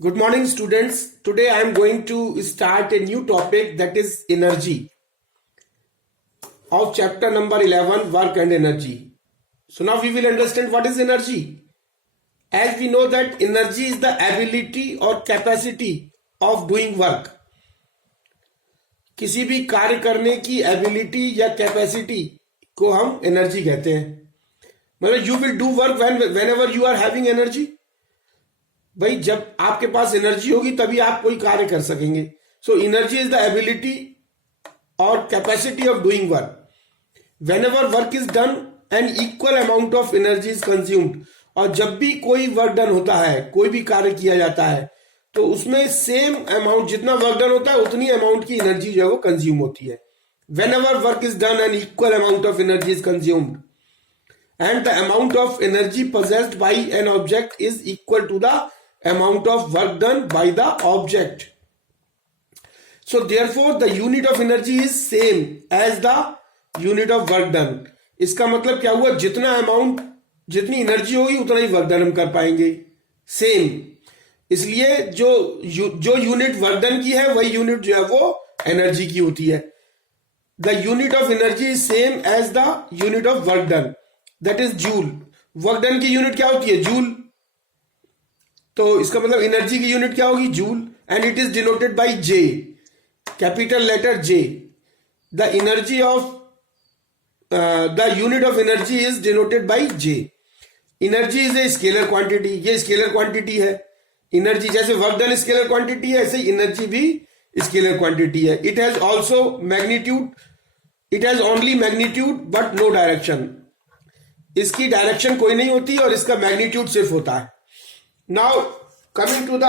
Good morning, students. Today I am going to start a new topic, that is energy, of chapter number 11, work and energy. So now we will understand what is energy. As we know that energy is the ability or capacity of doing work. किसी भी कार्य करने की ability या capacity को हम energy कहते हैं. मतलब you will do work whenever you are having energy. भाई जब आपके पास एनर्जी होगी तभी आप कोई कार्य कर सकेंगे. So energy is the ability और capacity of doing work. Whenever work is done and equal amount of energy is consumed. और जब भी कोई वर्क डन होता है, कोई भी कार्य किया जाता है, तो उसमें सेम अमाउंट, जितना वर्क डन होता है उतनी अमाउंट की एनर्जी जो है वो कंज्यूम होती है. When ever work is done and equal amount of energy is consumed and the amount of energy possessed by an object is equal to the amount of work done by the object. So therefore the unit of energy is same as the unit of work done. इसका मतलब क्या हुआ, जितना amount, जितनी energy होगी उतना ही work done हम कर पाएंगे. सेम. इसलिए जो यूनिट वर्क डन की है वही यूनिट जो है वो एनर्जी की होती है. The unit of energy is same as the unit of work done, that is joule. Work done की यूनिट क्या होती है? जूल. तो इसका मतलब एनर्जी की यूनिट क्या होगी? Joule. And it is denoted by J, capital letter J. The energy of the unit of energy is denoted by J. Energy is a scalar quantity. ये स्केलर क्वांटिटी है. Energy जैसे work done scalar quantity है, ऐसे energy भी scalar quantity है. It has also magnitude. It has only magnitude but no direction. इसकी direction कोई नहीं होती और इसका मैग्नीट्यूड सिर्फ होता है. Now coming to the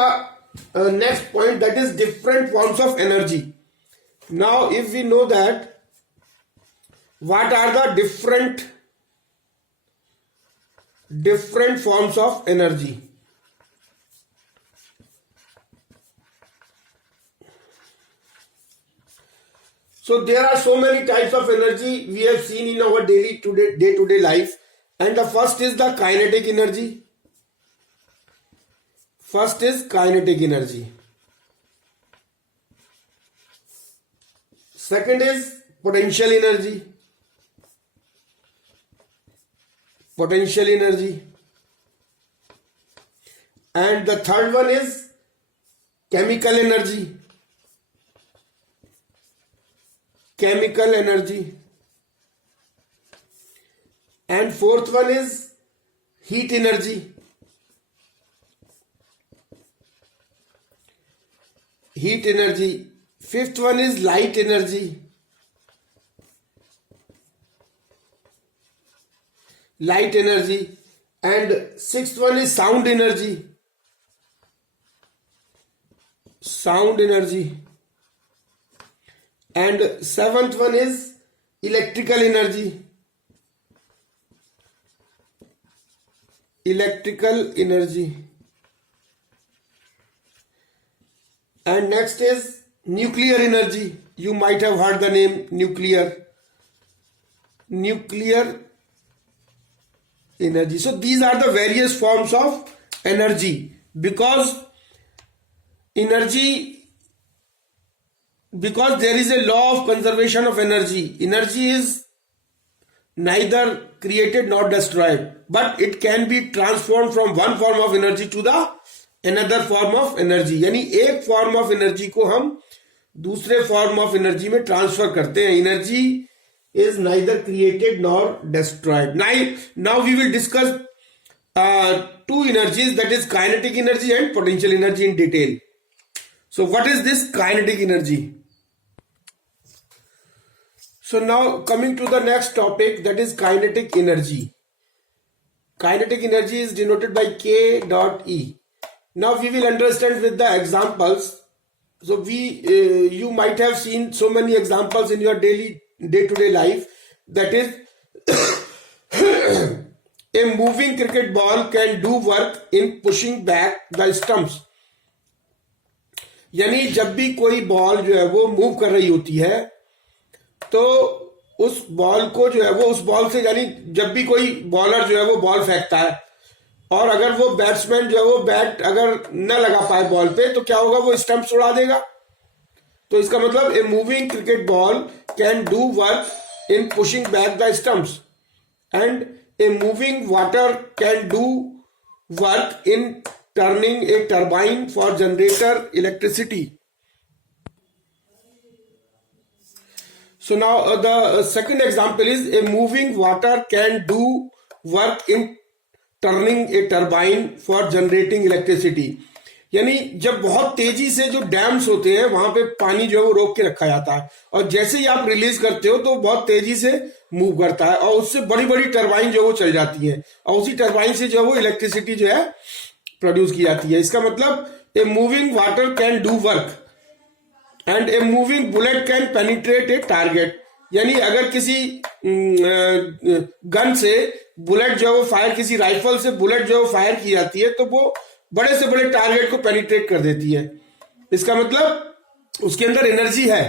next point, that is different forms of energy. Now if we know that what are the different forms of energy. So there are so many types of energy we have seen in our day-to-day life. And the first is the kinetic energy. First is kinetic energy. Second is potential energy. Potential energy. And the third one is chemical energy. Chemical energy. And fourth one is heat energy. Heat energy. Fifth one is light energy. Light energy. And sixth one is sound energy. Sound energy. And seventh one is electrical energy. Electrical energy. And next is nuclear energy. You might have heard the name nuclear energy. So these are the various forms of energy, because there is a law of conservation of energy. Energy is neither created nor destroyed, but it can be transformed from one form of energy to the another form of energy. यानी एक form of energy को हम दूसरे form of energy में transfer करते हैं. Energy is neither created nor destroyed. Now we will discuss two energies, that is kinetic energy and potential energy in detail. So what is this kinetic energy? So now coming to the next topic, that is kinetic energy. Kinetic energy is denoted by K dot E. Now we will understand with the examples. So you might have seen so many examples in your day-to-day life. That is a moving cricket ball can do work in pushing back the stumps. यानी जब भी कोई ball जो है वो move कर रही होती है, तो उस बॉल को जो है वो उस बॉल से, यानी जब भी कोई बॉलर जो है वो बॉल फेंकता है और अगर वो बैट्समैन जो है वो बैट अगर न लगा पाए बॉल पे तो क्या होगा, वो स्टंप्स उड़ा देगा। तो इसका मतलब a moving cricket ball can do work in pushing back the stumps and a moving water can do work in turning a turbine for generator electricity. So now the second example is a moving water can do work in turning a turbine for generating electricity। यानी जब बहुत तेजी से जो dams होते हैं वहां पे पानी जो है वो रोक के रखा जाता है और जैसे ही आप रिलीज करते हो तो बहुत तेजी से मूव करता है और उससे बड़ी बड़ी टरबाइन जो है वो चल जाती है और उसी टरबाइन से जो है वो इलेक्ट्रिसिटी जो है प्रोड्यूस की जाती है। इसका मतलब a moving water can do work and a moving bullet can penetrate a target. यानी अगर किसी गन से बुलेट जो है वो फायर, किसी राइफल से बुलेट जो है वो फायर की जाती है तो वो बड़े से बड़े टारगेट को पेनिट्रेट कर देती है। इसका मतलब उसके अंदर एनर्जी है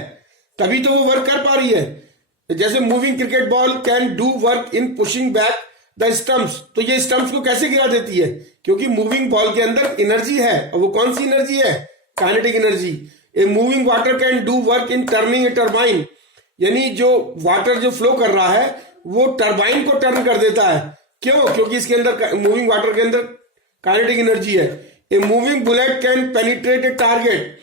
तभी तो वो वर्क कर पा रही है। जैसे moving cricket ball can do work in pushing back the stumps, तो ये स्टंप्स को कैसे गिरा देती है, क्योंकि मूविंग बॉल के अंदर एनर्जी है और वो कौन सी एनर्जी है, kinetic energy. A moving water can do work in turning a turbine, यानी जो वाटर जो फ्लो कर रहा है वो टर्बाइन को टर्न कर देता है। क्यों? क्योंकि इसके अंदर मूविंग वाटर के अंदर काइनेटिक एनर्जी है। A moving bullet can penetrate a target,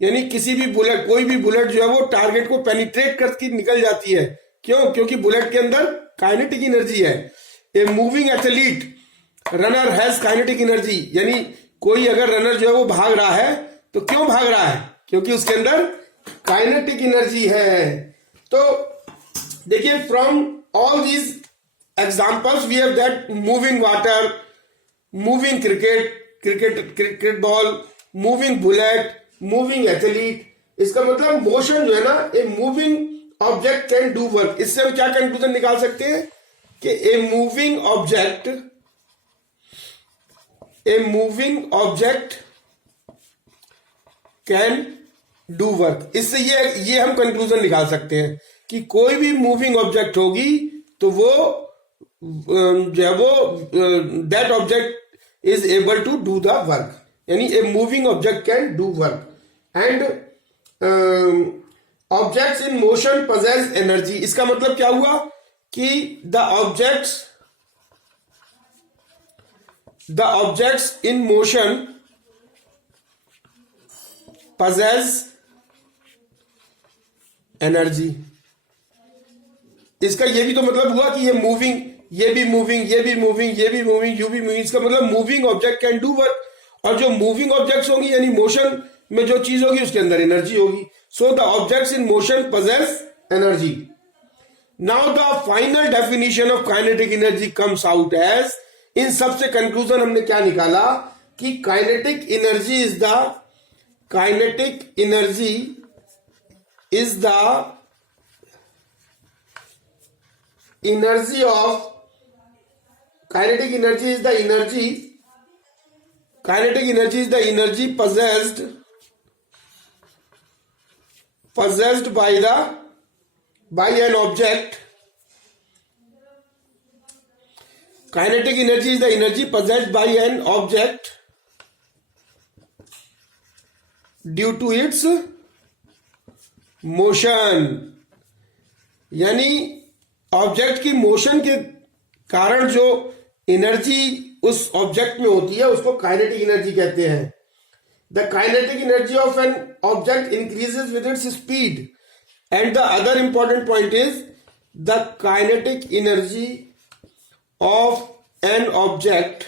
यानी किसी भी बुलेट, कोई भी बुलेट जो है वो टारगेट को पेनिट्रेट करके निकल जाती है। क्यों? क्योंकि बुलेट के अंदर काइनेटिक एनर्जी है। A moving athlete runner has kinetic energy, यानी कोई अगर रनर जो है वो भाग रहा है तो क्यों भाग रहा है, क्योंकि उसके अंदर काइनेटिक एनर्जी है। तो देखिए from all these examples we have that moving water, moving cricket ball, moving bullet, moving athlete. इसका मतलब मोशन जो है ना, a moving object can do work. इससे हम क्या कंक्लूजन निकाल सकते हैं कि a moving object can do work. इससे ये हम कंक्लूजन निकाल सकते हैं कि कोई भी मूविंग ऑब्जेक्ट होगी तो वो जो है वो that object is able to do the work, यानी a moving object can do work and objects in motion possess energy. इसका मतलब क्या हुआ कि the objects in motion possess energy. इसका ये भी तो मतलब हुआ कि ये मूविंग, ये भी मूविंग, ये भी मूविंग, ये भी मूविंग, यू भी मूविंग। इसका मतलब moving object can do work, और जो मूविंग ऑब्जेक्ट्स होंगी यानी मोशन में जो चीज होगी उसके अंदर एनर्जी होगी। So the objects in motion possess energy. Now the final definition of kinetic energy comes out as, इन सबसे कंक्लूजन हमने क्या निकाला कि kinetic energy is the energy of kinetic energy is the energy possessed by an object. Kinetic energy is the energy possessed by an object due to its motion, यानी object की motion के कारण जो energy उस object में होती है उसको काइनेटिक एनर्जी कहते हैं। The kinetic energy of an object increases with its speed and the other important point is the kinetic energy of an object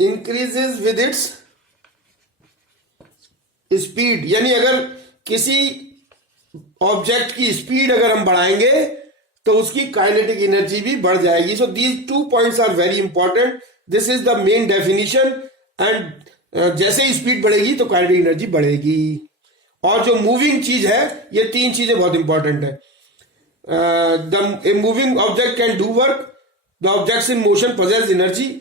increases with its speed, यानी अगर किसी ऑब्जेक्ट की स्पीड अगर हम बढ़ाएंगे तो उसकी काइनेटिक एनर्जी भी बढ़ जाएगी. So these 2 points are very important. This is the main definition. And जैसे ही स्पीड बढ़ेगी तो काइनेटिक एनर्जी बढ़ेगी. और जो मूविंग चीज है, ये 3 चीजें बहुत इंपॉर्टेंट है. The moving object can do work, the objects in motion possess energy,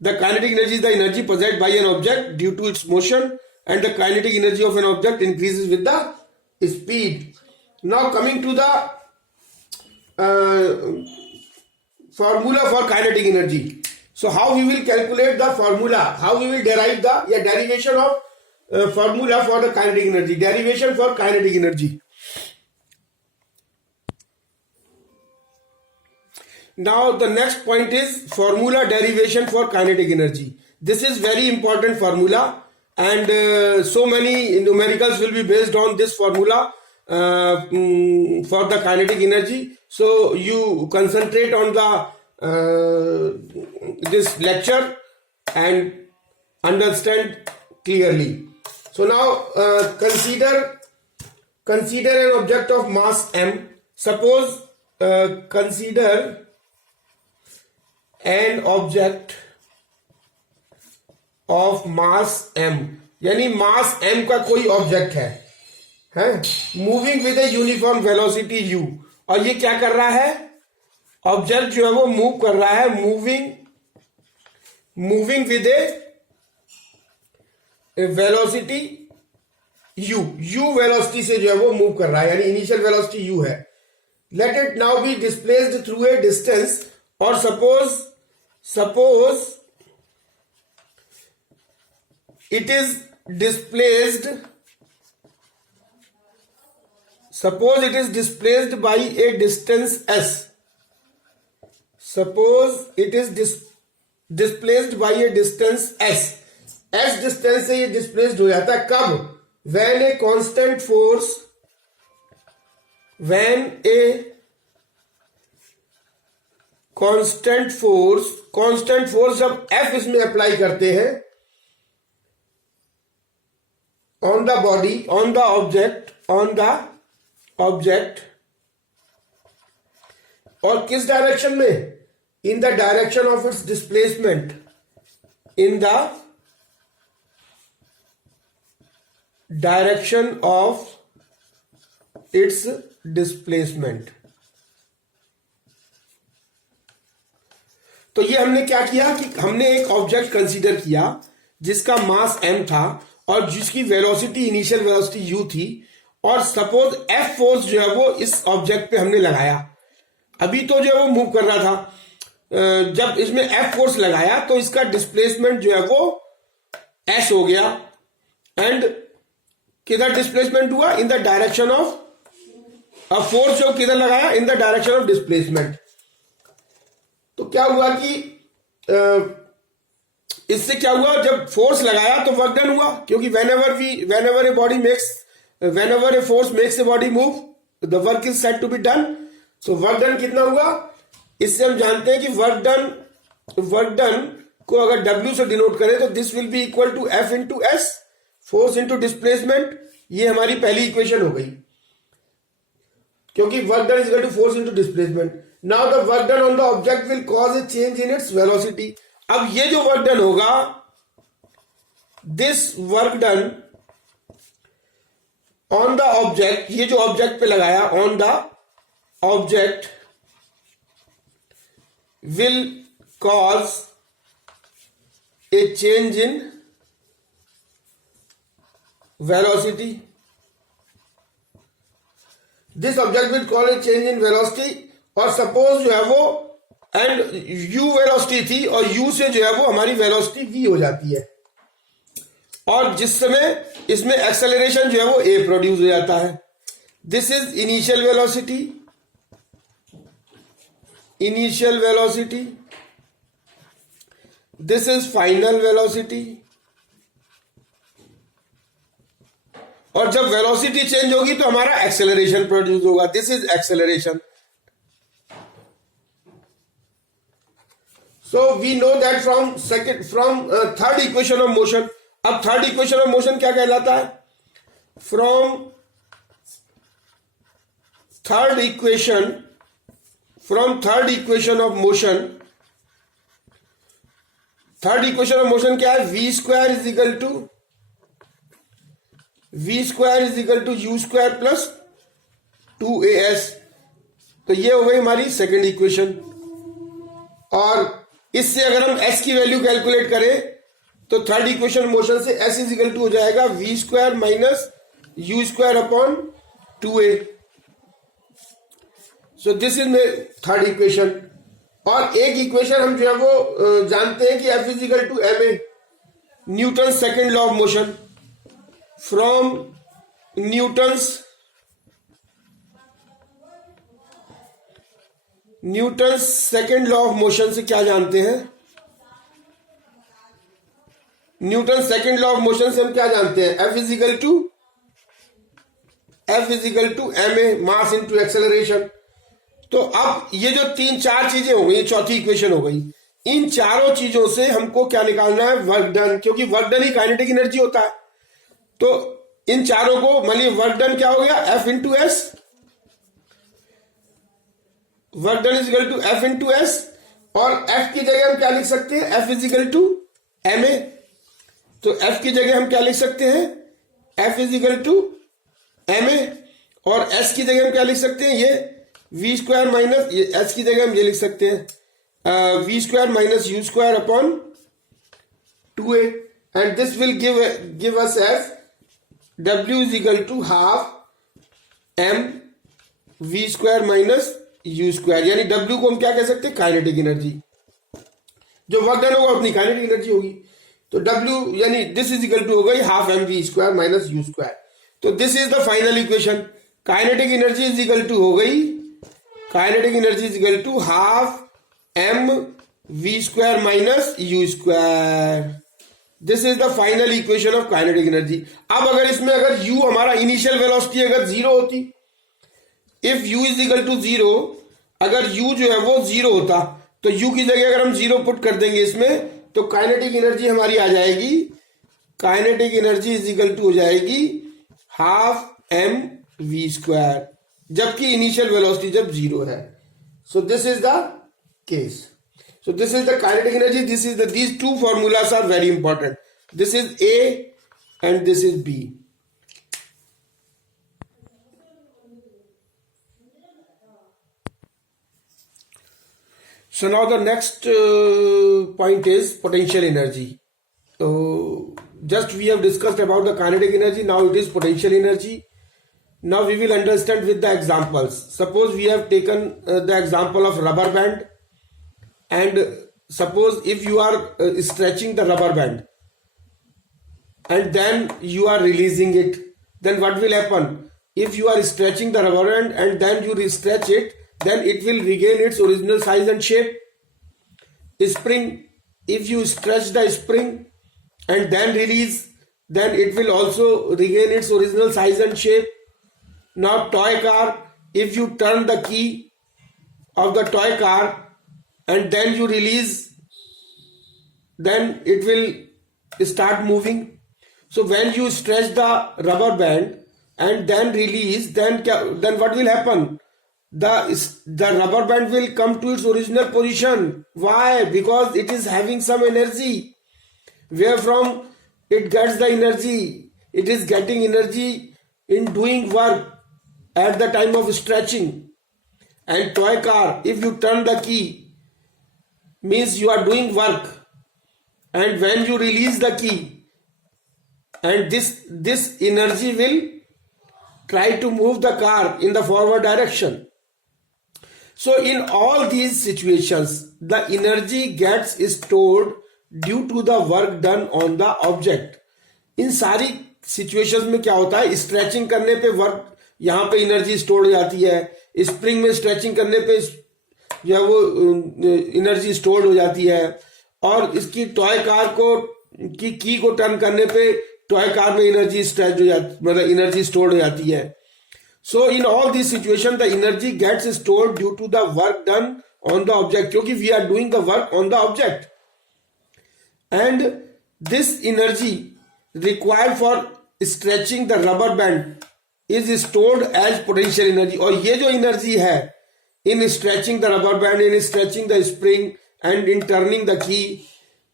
the kinetic energy is the energy possessed by an object due to its motion, and the kinetic energy of an object increases with the speed. Now coming to the formula for kinetic energy. So how we will calculate the formula, how we will derive the derivation of formula for the kinetic energy, derivation for kinetic energy. Now the next point is formula derivation for kinetic energy. This is very important formula, and so many numericals will be based on this formula for the kinetic energy. So you concentrate on the this lecture and understand clearly. So now consider an object of mass m. Suppose consider an object of mass m, यानी मास m का कोई object है moving with a uniform velocity u, और ये क्या कर रहा है, ऑब्जेक्ट जो है वो मूव कर रहा है moving with a velocity u velocity से जो है वो मूव कर रहा है, यानी इनिशियल वेलोसिटी u है. Let it now be displaced through a distance, और suppose it is displaced by a distance s. Suppose it is displaced by a distance s. s distance से ये displaced हो जाता है कब, when a constant force जब f इसमें apply करते हैं on the object, और किस डायरेक्शन में, in the direction of its displacement, in the direction of its displacement. तो ये हमने क्या किया कि हमने एक ऑब्जेक्ट कंसीडर किया जिसका मास m था और जिसकी वेलोसिटी इनिशियल वेलोसिटी u थी, और सपोज f फोर्स जो है वो इस ऑब्जेक्ट पे हमने लगाया. अभी तो जो है वो मूव कर रहा था, जब इसमें f फोर्स लगाया तो इसका डिस्प्लेसमेंट जो है वो s हो गया, एंड किधर डिस्प्लेसमेंट हुआ, in the direction of force जो किधर लगाया, in the direction of displacement. तो क्या हुआ कि इससे क्या हुआ, जब फोर्स लगाया तो वर्क डन हुआ, क्योंकि whenever a force makes a body move, the work is said to be done. So work done कितना हुआ, इससे हम जानते हैं कि वर्क डन को अगर W से डिनोट करें तो this will be equal to F into S, force into displacement. ये हमारी पहली इक्वेशन हो गई, क्योंकि work done is equal to force into displacement. Now the work done on the object will cause a change in its velocity. अब ये जो work done होगा, this work done on the object, ये जो object पे लगाया, on the object will cause a change in velocity. This object will cause a change in velocity. और suppose जो है वो एंड u वेलोसिटी थी, और u से जो है वो हमारी वेलोसिटी v हो जाती है, और जिस समय इसमें एक्सेलरेशन जो है वो a प्रोड्यूस हो जाता है. This is initial velocity, this is final velocity. और जब वेलोसिटी चेंज होगी तो हमारा एक्सेलरेशन प्रोड्यूस होगा. This is acceleration. So we know that from third equation of motion. अब थर्ड इक्वेशन ऑफ मोशन क्या कहलाता है? From third equation of motion, third equation of motion क्या है? v square is equal to u square plus 2as. तो ये हो गई हमारी सेकेंड इक्वेशन. और इससे अगर हम s की वैल्यू कैलकुलेट करें तो थर्ड इक्वेशन मोशन से s इज इक्वल टू हो जाएगा v square minus u square upon 2a. So this is third equation. और एक इक्वेशन हम जो है वो जानते हैं कि F is equal to ma, Newton second law of motion. From Newton's second law of motion से क्या जानते हैं? Newton second law of motion से हम क्या जानते हैं? F is equal to ma, mass into acceleration. तो अब ये जो तीन चार चीजें हो गई, चौथी इक्वेशन हो गई, इन चारों चीजों से हमको क्या निकालना है? वर्क डन, क्योंकि वर्क डन ही काइनेटिक एनर्जी होता है। तो इन चारों को मतलब वर्क डन क्या हो गया? F into S. Work done is equal to F into S, और F की जगह हम क्या लिख सकते हैं? F is equal to ma। तो F की जगह हम क्या लिख सकते हैं? F is equal to ma, और S की जगह हम क्या लिख सकते हैं? ये v स्क्वायर माइनस, S की जगह हम ये लिख सकते हैं v square minus u square upon 2a, and this will give us as W is equal to half m v square minus u square, यानी W को हम क्या कह सकते हैं? Kinetic energy. जो वर्क डन होगा अपनी काइनेटिक एनर्जी होगी। तो W यानी दिस इज इक्वल टू हो गई half m v square minus u square. तो this is the final equation. Kinetic energy is equal to हो गई, kinetic energy is equal to half m v square minus u square. This is the final equation of kinetic energy. अब अगर इसमें अगर u हमारा initial velocity अगर zero होती, if u is equal to zero, अगर u जो है वो जीरो होता, तो u की जगह अगर हम जीरो पुट कर देंगे इसमें, तो काइनेटिक एनर्जी हमारी आ जाएगी, kinetic energy is equal to हो जाएगी हाफ m v स्क्वायर, जबकि इनिशियल वेलोसिटी जब जीरो है। So this is the case. So this is the kinetic energy. This is the these two formulas are very important. This is A and this is B। So now the next point is potential energy. So just we have discussed about the kinetic energy. Now it is potential energy. Now we will understand with the examples. Suppose we have taken the example of rubber band, and suppose if you are stretching the rubber band and then you are releasing it, then what will happen? If you are stretching the rubber band and then you stretch it, then it will regain its original size and shape. Spring, if you stretch the spring and then release, then it will also regain its original size and shape. Now toy car, if you turn the key of the toy car and then you release, then it will start moving. So when you stretch the rubber band and then release, then what will happen? The rubber band will come to its original position. Why? Because it is having some energy. Where from it gets the energy? It is getting energy in doing work at the time of stretching. And toy car, if you turn the key, means you are doing work, and when you release the key, and this energy will try to move the car in the forward direction. So in all these situations, the energy gets stored due to the work done on the object. इन सारी situations में क्या होता है? Stretching करने पे work, यहाँ पे energy store हो जाती है। स्प्रिंग में स्ट्रेचिंग करने पे जो है वो एनर्जी स्टोर हो जाती है, और इसकी टॉय कार को की को टर्न करने पे टॉय कार में एनर्जी स्ट्रेच हो जाती, मतलब एनर्जी स्टोर हो जाती है। So in all these situations, the energy gets stored due to the work done on the object, क्योंकि we are doing the work on the object, and this energy required for stretching the rubber band is stored as potential energy. और ये जो energy है in stretching the rubber band, in stretching the spring and in turning the key,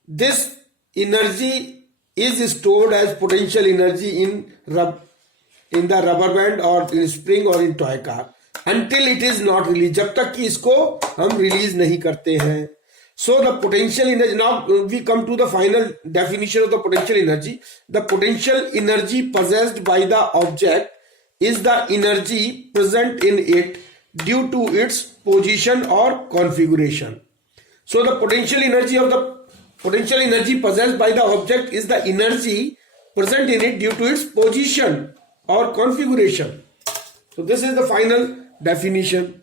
this energy is stored as potential energy in the rubber band or in spring or in toy car until it is not released, जब तक कि इसको हम release नहीं करते हैं। So the potential energy, now we come to the final definition of the potential energy. The potential energy possessed by the object is the energy present in it due to its position or configuration. So the potential energy possessed by the object is the energy present in it due to its position or configuration. So this is the final definition.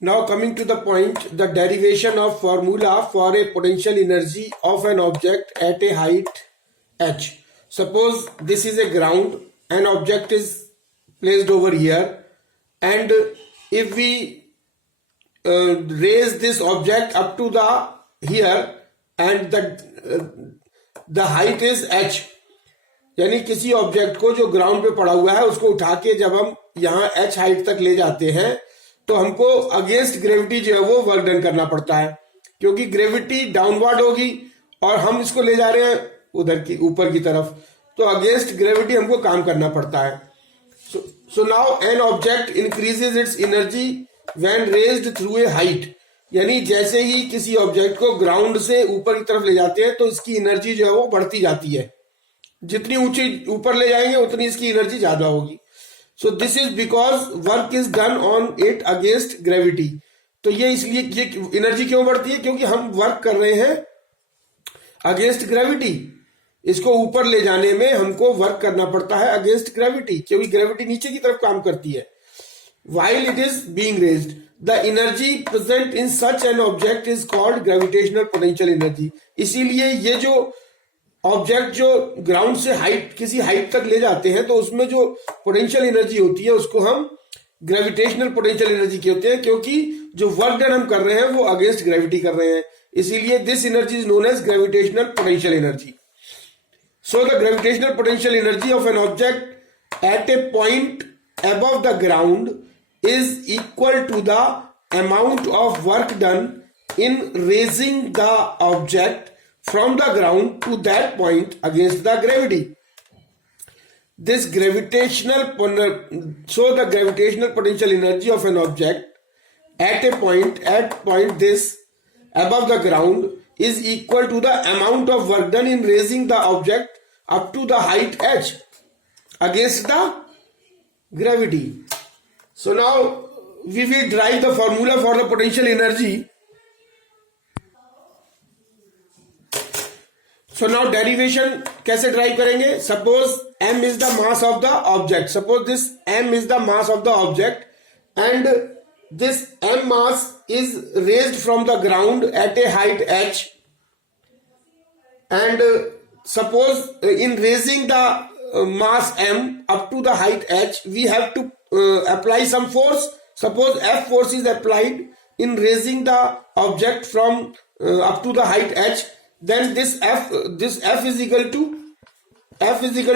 Now coming to the point, the derivation of formula for a potential energy of an object at a height h. Suppose this is a ground, an object is placed over here, and if we raise this object up to the here and the height is h, यानी किसी object को जो ground पे पड़ा हुआ है उसको उठा के जब हम यहाँ h हाइट तक ले जाते हैं तो हमको अगेंस्ट ग्रेविटी जो है वो वर्क डन करना पड़ता है, क्योंकि ग्रेविटी डाउनवर्ड होगी और हम इसको ले जा रहे हैं उधर की ऊपर की तरफ, तो अगेंस्ट ग्रेविटी हमको काम करना पड़ता है. So now an object increases it's energy when raised through a height, यानी जैसे ही किसी ऑब्जेक्ट को ग्राउंड से ऊपर की तरफ ले जाते हैं तो इसकी एनर्जी जो है वो बढ़ती जाती है. जितनी ऊंची ऊपर ले जाएंगे उतनी इसकी एनर्जी ज्यादा होगी. सो this is because work is done on it against gravity. तो ये इसलिए ये एनर्जी क्यों बढ़ती है, क्योंकि हम वर्क कर रहे हैं अगेंस्ट ग्रेविटी. इसको ऊपर ले जाने में हमको वर्क करना पड़ता है अगेंस्ट ग्रेविटी, क्योंकि ग्रेविटी नीचे की तरफ काम करती है. while it is being raised, the energy present in such an object is called gravitational potential energy. इसीलिए ये जो ऑब्जेक्ट जो ग्राउंड से हाइट किसी हाइट तक ले जाते हैं तो उसमें जो पोटेंशियल एनर्जी होती है उसको हम ग्रेविटेशनल पोटेंशियल एनर्जी कहते हैं, क्योंकि जो वर्क डन हम कर रहे हैं वो अगेंस्ट ग्रेविटी कर रहे हैं. इसीलिए this energy is known as gravitational potential energy. So the gravitational potential energy of an object at a point above the ground is equal to the amount of work done in raising the object from the ground to that point against the gravity. So the gravitational potential energy of an object at a point this above the ground is equal to the amount of work done in raising the object up to the height h against the gravity. So now we will derive the formula for the potential energy. So now derivation कैसे derive करेंगे? Suppose m is the mass of the object. Suppose this m is the mass of the object and this m mass is raised from the ground at a height h, and suppose in raising the mass m up to the height h we have to apply some force. Suppose F force is applied in raising the object from up to the height h, then this F is equal to